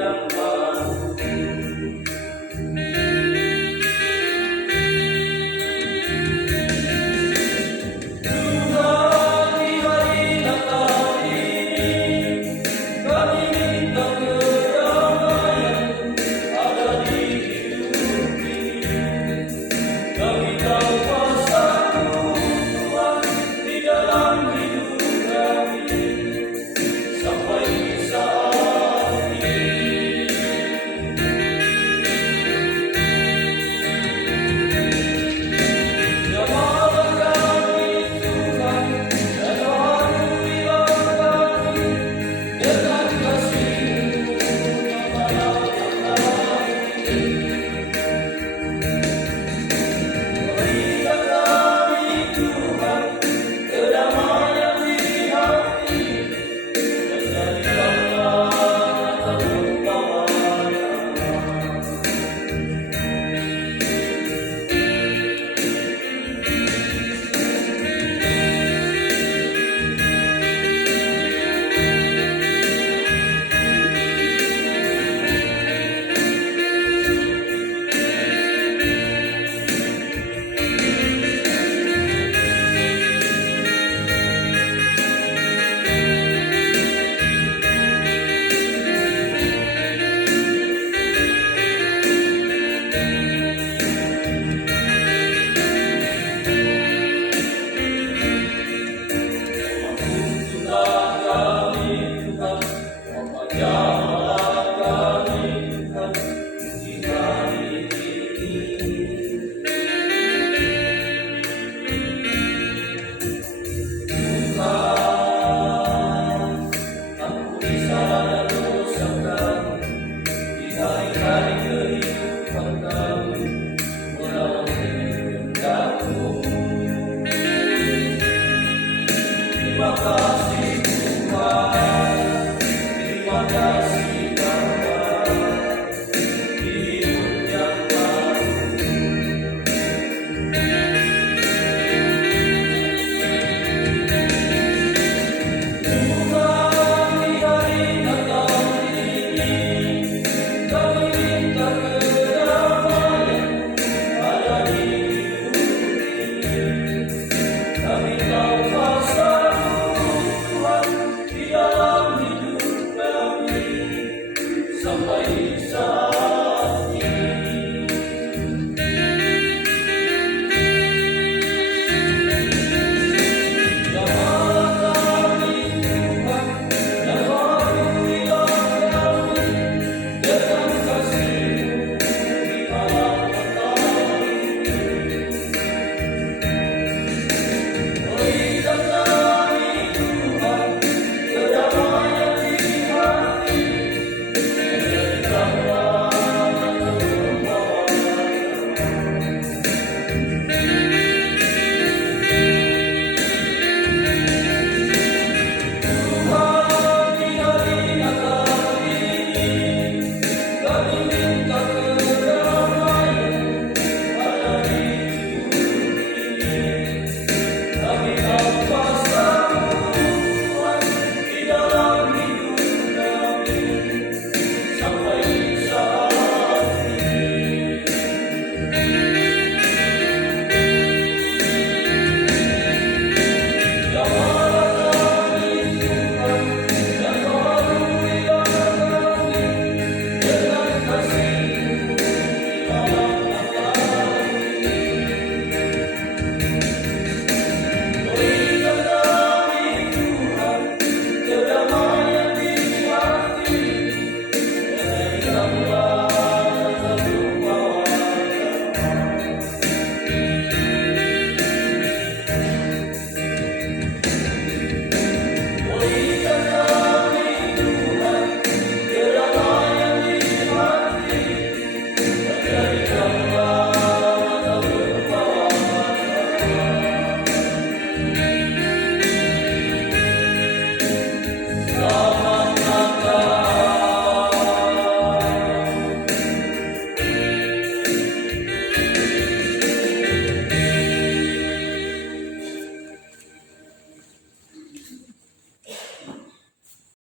yang baru. Tuhan, di hari Natal ini kami minta kedamaian ada di hidup ini. Kami tahu kuasa Tuhan di dalam hidup kami sampai saat ini. Nyamakan kami Tuhan dan harunilah kami dengan kasih-Mu kepada kami. Berikan kami Tuhan kedamaian di hati dan jadikanlah nyata umpamanya. Tuntunlah kami Tuhan, jamahlah kami Tuhan di hari ini. Tuhan, ampuni salah dan dosa kami di hari-hari kehidupan kami melawan kehendak-Mu. Terima kasih Tuhan, terima kasih Bapa, di hidup yang baru. Tuhan, di hari Natal ini kami minta kedamaian ada di hidup ini. Kami tahu kuasa Tuhan di dalam hidup kami sampai saat